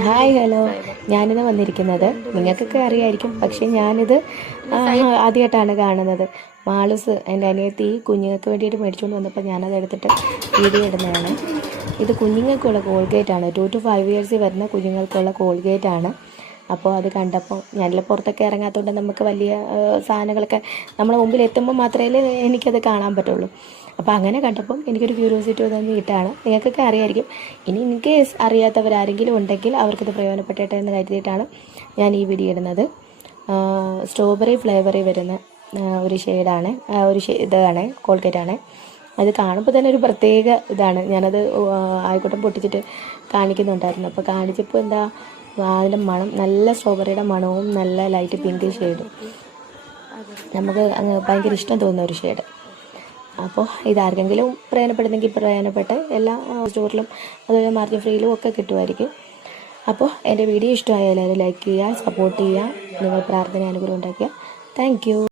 Hi hello ഞാനിന്ന് വന്നിരിക്കുന്നത്. നിങ്ങൾക്കൊക്കെ അറിയായിരിക്കും. പക്ഷെ ഞാനിത് ആദ്യമായിട്ടാണ് കാണുന്നത്. മാളൂസ് എന്റെ അനിയത്തി കുഞ്ഞുങ്ങൾക്ക് വേണ്ടിയിട്ട് മേടിച്ചുകൊണ്ട് വന്നപ്പോൾ ഞാനത് എടുത്തിട്ട് വീഡിയോ ഇടുന്നതാണ്. ഇത് കുഞ്ഞുങ്ങൾക്കുള്ള കോൾഗേറ്റ് ആണ് ടു ടു ഫൈവ് ഇയേഴ്സിൽ വരുന്ന കുഞ്ഞുങ്ങൾക്കുള്ള കോൾഗേറ്റ് ആണ് അപ്പോൾ അത് കണ്ടപ്പോൾ ഞാനില്ല പുറത്തൊക്കെ ഇറങ്ങാത്തതുകൊണ്ട് നമുക്ക് വലിയ സാധനങ്ങളൊക്കെ നമ്മളെ മുമ്പിൽ എത്തുമ്പോൾ മാത്രമേ എനിക്കത് കാണാൻ പറ്റുള്ളൂ. അപ്പോൾ അങ്ങനെ കണ്ടപ്പം എനിക്കൊരു ക്യൂരിയോസിറ്റി തോന്നി ഇട്ടാണ് നിങ്ങൾക്കൊക്കെ അറിയായിരിക്കും. ഇനി ഇൻ കേസ് അറിയാത്തവരാരെങ്കിലും ഉണ്ടെങ്കിൽ അവർക്കത് പ്രയോജനപ്പെട്ടേട്ടെന്ന് എന്ന് കരുതിയിട്ടാണ് ഞാൻ ഈ വീഡിയോ ഇടുന്നത്. സ്ട്രോബെറി ഫ്ലേവറിൽ വരുന്ന ഒരു ഷെയ്ഡാണ് ഒരു ഇതാണ് കോൾഗേറ്റാണ് അത് കാണുമ്പോൾ തന്നെ ഒരു പ്രത്യേക ഇതാണ്. ഞാനത് ആയിക്കോട്ടെ പൊട്ടിച്ചിട്ട് കാണിക്കുന്നുണ്ടായിരുന്നു. അപ്പോൾ കാണിച്ചപ്പോൾ എന്താ അതിന്റെ മണം നല്ല സ്ട്രോബെറിയുടെ മണവും നല്ല ലൈറ്റ് പിങ്ക് ഷെയ്ഡും നമുക്ക് ഭയങ്കര ഇഷ്ടം തോന്നുന്ന ഒരു ഷെയ്ഡ് അപ്പോൾ ഇതാർക്കെങ്കിലും പ്രയോജനപ്പെടുന്നെങ്കിൽ പ്രയോജനപ്പെട്ട് എല്ലാ സ്റ്റോറിലും അതുപോലെ മാർജിൻ ഫ്രീയിലും ഒക്കെ കിട്ടുമായിരിക്കും. അപ്പോൾ എന്റെ വീഡിയോ ഇഷ്ടമായ എല്ലാവരും ലൈക്ക് ചെയ്യുക സപ്പോർട്ട് ചെയ്യുക നിങ്ങൾ പ്രാർത്ഥന അനുഗ്രഹം ഉണ്ടാക്കുക. താങ്ക്